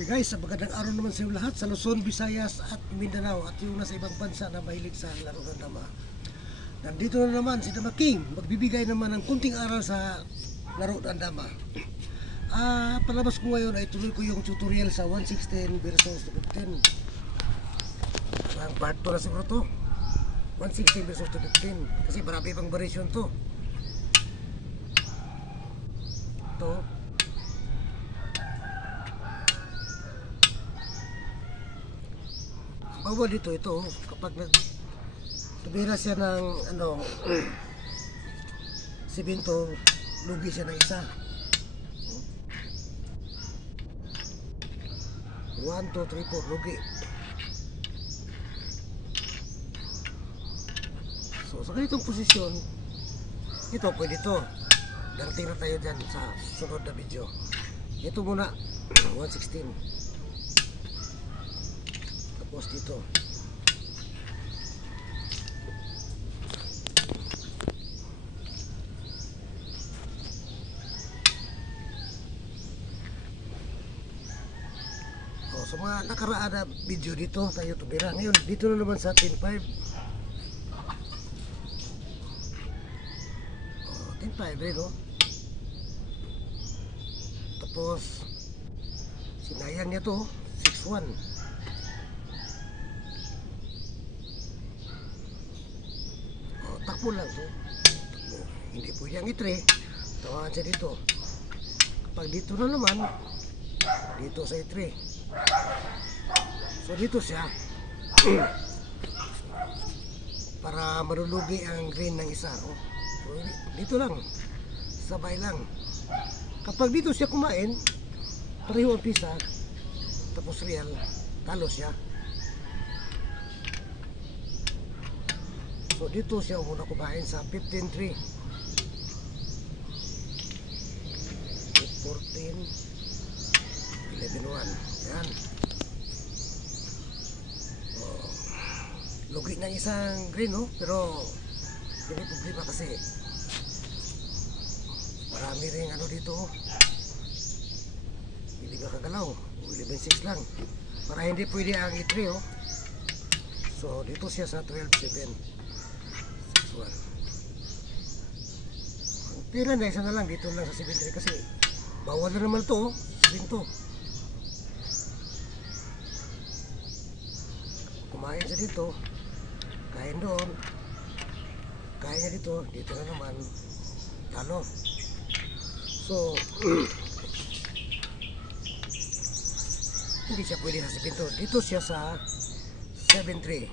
Okay guys, magandang araw naman sa lahat sa Luzon, Visayas at Mindanao at yung nasa ibang bansa na mahilig sa laro ng dama. Nandito na naman si Dama King, magbibigay naman ng kunting aral sa laro ng dama. Palabas ko ngayon ay tuloy ko yung tutorial sa 116 versus 15. Parang part 2 na siguro to. 116 versus 15 kasi marami pang variation to. Ito. Bawal dito ito kapag tumira siya ng simento, lugi siya ng isa. 1, 2, 3, 4 lugi. So sa ganitong posisyon ito pwede to. Darating na tayo dyan sa sunod na video. Ito muna 116. Tapos dito sa mga nakaraan na video dito tayo tumira. Ngayon dito na naman sa 10.5. 10.5 rin no? Tapos sinayang niya to 6.1. Takbo lang to. Takbo. Hindi pwede ang itre. Tawagan siya dito. Kapag dito na naman, dito sa itre. So dito siya para marulugi ang green ng isa. So, dito lang. Sabay lang. Kapag dito siya kumain, pareho ang pisa. Tapos real, talo siya. So dito siya muna kumain sa 15-3. 14, 11-1. Yan. Lugi ng isang green no? Pero hindi problema kasi marami rin dito. Hindi ba kagalaw? 11-6 lang. Para hindi pwede ang i3 oh. So dito siya sa 12-7. Ang tira na isa na lang dito lang sa 7-3 kasi bawal na naman to 7 to. Kumain siya dito, kain doon, kain niya dito, dito na naman talo. So hindi siya pwede sa 7 to. Dito siya sa 7-3.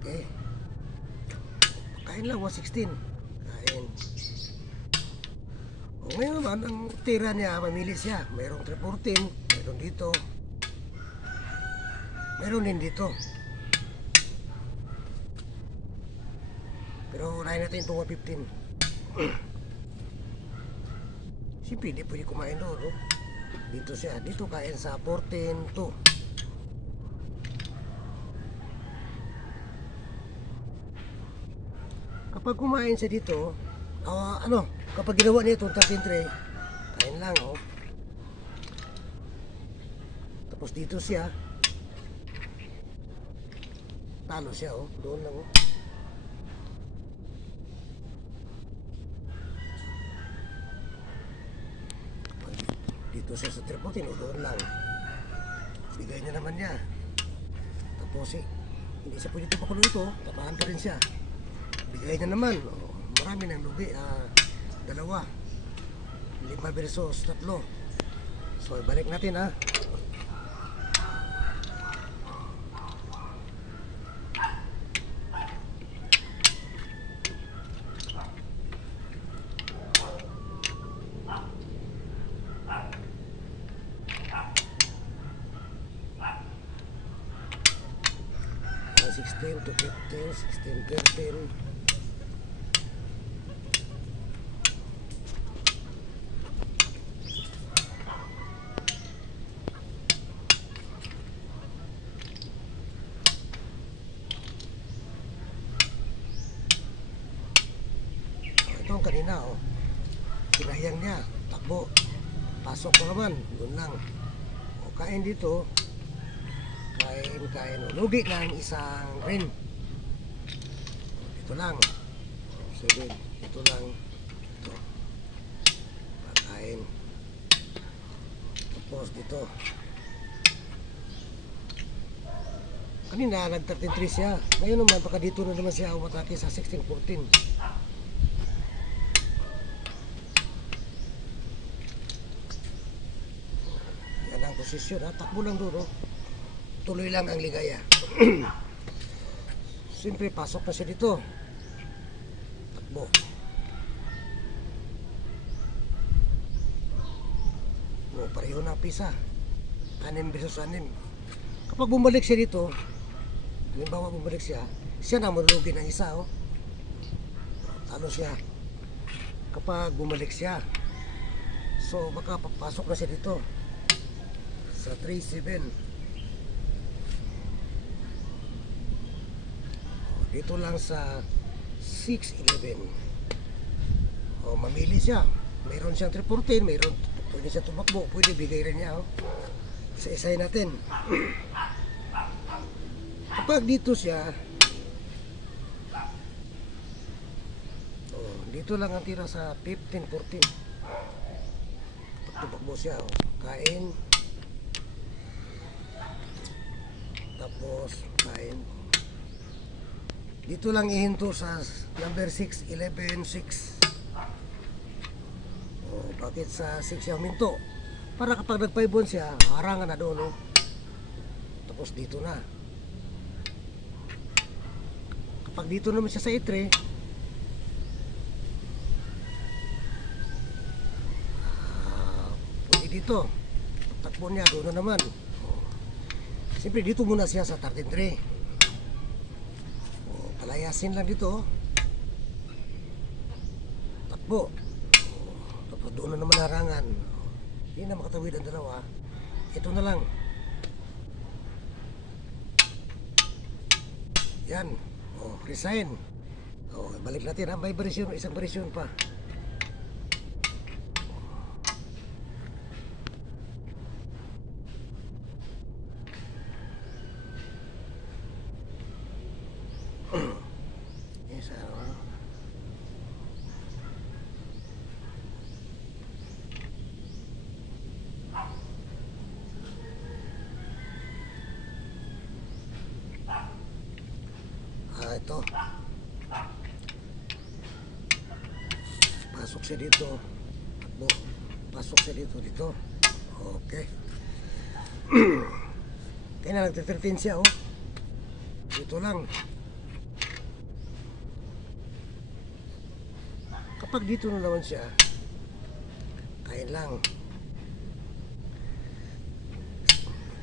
Okay, kain lang 116. Kain. O ngayon naman ang tira niya, mamili siya. Mayroong 314, mayroon dito, mayroon din dito. Pero unahin natin itong 115. Siyempre hindi pwede kumain doon no? Dito siya, dito kain sa 14-2. Kapag kumain siya dito, kapag ginawa niya itong 13-3, kain lang oh. Tapos dito siya, talo siya oh, doon lang oh. Dito siya sa 13, oh, doon lang. Bigay niya naman niya. Tapos hindi siya pwede tupakulo ito, tapahan pa rin siya. Bigay niya naman, oh, marami ng lugi, 2, 5 versus 3. So ibalik natin ha. Uh, 16 to 15, 16, 13. Ito kanina oh. Kinayang niya, takbo. Pasok na naman, doon lang. kain dito. Kain. Lugi ng isang rin. Ito lang. 7. Ito lang. Ito. Kain. Tapos dito. Kanina nag-13-3 siya. Ngayon naman baka dito na naman siya umatake sa 16-14. Yan ang posisyon ha. Takbo lang doon. Tuloy lang ang ligaya. Siyempre pasok na siya dito. Takbo. Pareho na pisa. 6 versus 6. Kapag bumalik siya dito, halimbawa bumalik siya na malugi ng isa. Talo siya. Kapag bumalik siya, so baka papasok na siya dito sa 3-7. Dito lang sa 6-11. Mamili siya. Mayroon siyang 3-14, mayroon pwede siya tumakbo, pwede bigay rin niya. Isa-isay natin. Kapag dito siya, dito lang ang tira sa 15-14. Pag tumakbo siya, kain. Tapos kain. Dito lang ihinto sa number 6, 11, 6. Bakit sa 6 siya huminto? Para kapag nag-5-1 siya, harangan na doon. Tapos dito na. Kapag dito naman siya sa 8-3, pwede dito. Takbo niya, doon na naman. Siyempre dito muna siya sa 13-3. Palayasin lang dito. Takbo. Tapos doon na naman harangan. Hindi na makatawid ang dalawa. Ito na lang. Yan. Resign. Balik natin. May barisyon, isang barisyon pa. Ito. Pasok siya dito. Takbo. Pasok siya dito. Okay. Kaya na nag-13 siya. Dito lang. Kapag dito na naman siya, kain lang.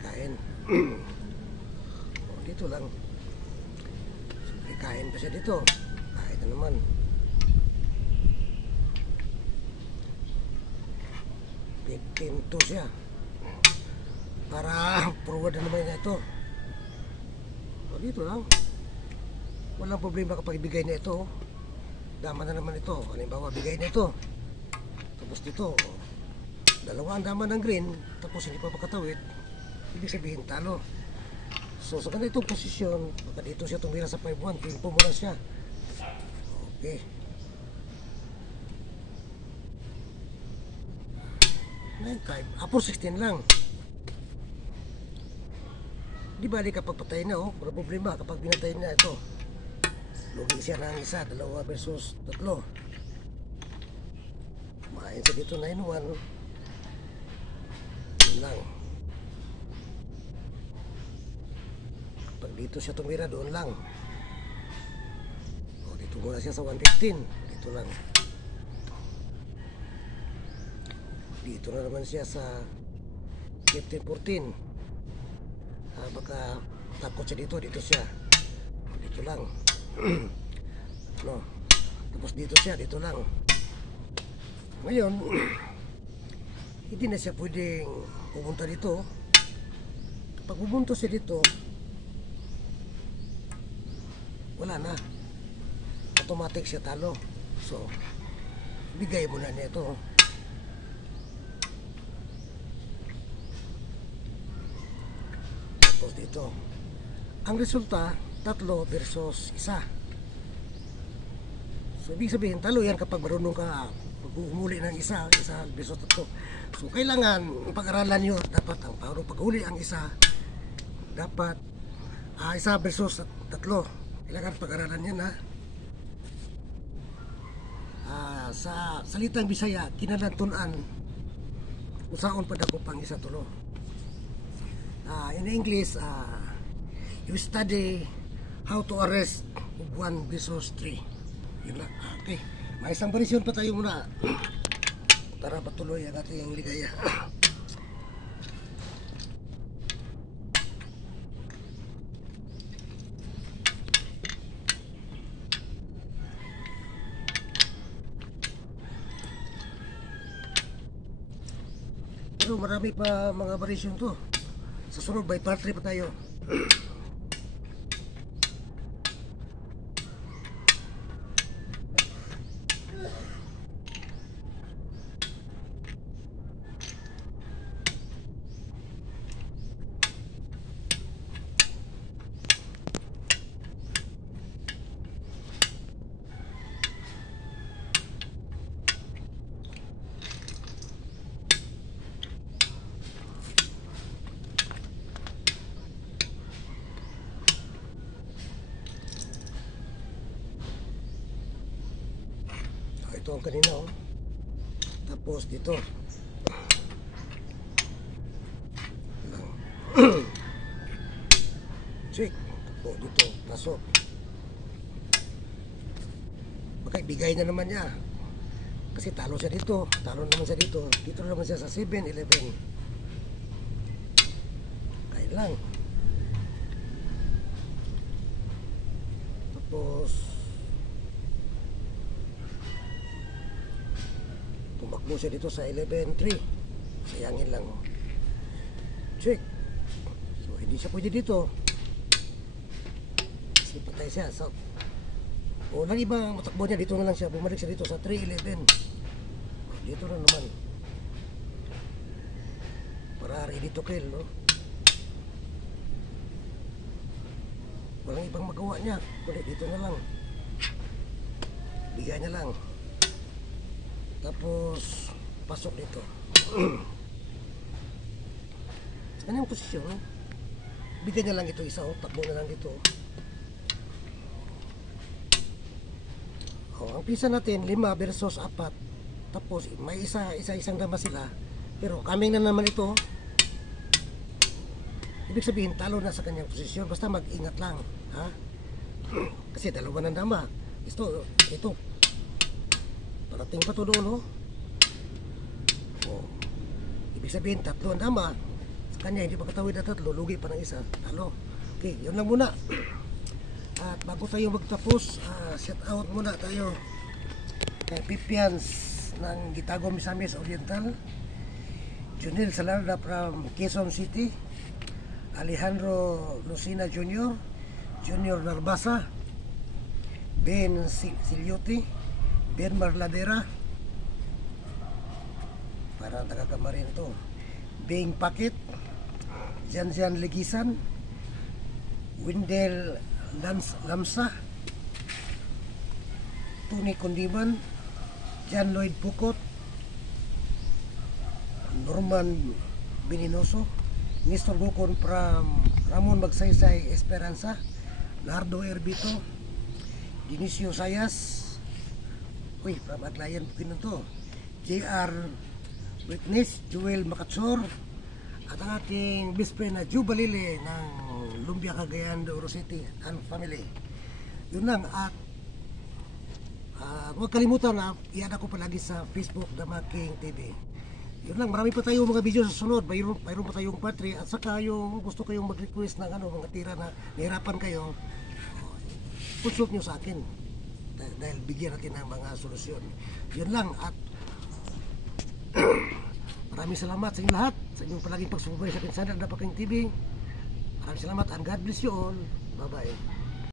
Kain. Dito lang. Kain pa siya dito. Kain na naman. Pinto siya. Para forward na naman niya ito. Dito lang. Walang problema kapag ibigay niya ito. Dama na naman ito. Halimbawa, bigay niya ito. Tapos dito, dalawa ang dama ng green. Tapos hindi pa makatawid. Ibig sabihin talo. So sa ganitong posisyon, baka dito siya tumira sa 5-1, tempo muna siya. Okay. 9-5, 4-16 lang. Di bali kapag patay na, wala problema kapag binatay na ito. Lugi siya ng isa, 2 versus 3. Main sa dito 9-1. Yun lang. Pag dito siya tumira, doon lang. Dito muna siya sa 115. Dito lang. Dito na naman siya sa 15-14. Baka takot siya dito. Dito siya. Dito lang. No. Tapos dito siya. Dito lang. Ngayon, hindi na siya pwedeng pumunta dito. Kapag pumunta siya dito, wala na, automatic siya talo. So bigay mo na niya ito. Tapos dito. Ang resulta, 3 versus 1. So, ibig sabihin, talo yan kapag marunong ka pag-umuli ng isa versus 3. So, kailangan pag-aralan nyo, dapat ang paghuli ang isa, dapat 1 versus 3. Kailangan pag-aralan yan, ha. Sa salitang Bisaya, kinanatunan, usaon pa dako pang isa tulo. In English, you study how to arrest 1 versus 3. Yun lang. Okay. May isang barisyon pa tayo muna para patuloy ang ating ligaya. Pero marami pa mga barisyon to. Sa sunod, by part 3 pa tayo. Ito ang kanina, oh. Tapos dito check. Tapos dito pasok. Bigay na naman niya kasi talo siya dito, talo naman siya dito, dito naman siya sa 7-11. Kaya lang. Tapos tumakbo siya dito sa 11-3. Sayangin lang, oh. Check. So hindi siya pwede dito kasi patay siya. So lang iba matakbo niya, dito na lang siya, bumalik siya dito sa 3-11. Dito na naman para ready to kill, no? Walang ibang magawa niya kundi dito na lang, bigyan niya lang, tapos pasok dito. Sa kanyang posisyon, no? Bigyan niya lang ito isa, oh, takbo na lang dito. Ang pisa natin 5 versus 4. Tapos may isa-isang dama sila. Pero coming na naman ito. Ibig sabihin talo na sa kanyang posisyon. Basta mag-ingat lang, ha? Kasi dalawa ng dama. Ito. Parating pa to doon, oh. Ibig sabihin 3 ang dama. Sa kanya hindi pa katawid na 3. Lugi pa ng isa. Talo. Okay, yun lang muna. At bago tayo magtapos, shout out muna tayo kay Pipians ng Gitago, Misamis Oriental, Junil Salarda from Quezon City, Alejandro Lucina Jr., Junior Narbasa, Ben Siliotti, Ben Marladera, para taga-Kamarin to, Bing Pakit, Janjan Legisan, Windel Lamsa, Tony Condiman, John Lloyd Pukot, Norman Bininoso, Nestor Gukon from Ramon Magsaysay Esperanza, Nardo Erbito, Dionisio Sayas, from Atlayan Bukidnon to, JR Witness, Joel Makatsor, at ang ating best friend na Jubalile ng Lumbia, Cagayan de Oro City and family. Yun lang. At huwag kalimutan na iyan ako palagi sa Facebook, Damaking TV. Yun lang. Marami pa tayong mga video sa sunod. Mayroon pa tayong part 3. At saka yung gusto kayong mag-request ng mga tira na nahirapan kayo, consult nyo sa akin dahil bigyan natin ng mga solusyon. Yun lang. At maraming salamat sa inyong lahat sa inyong palaging pagsubaybay sa akin sa Damaking TV. Maraming salamat and God bless you all. Bye bye.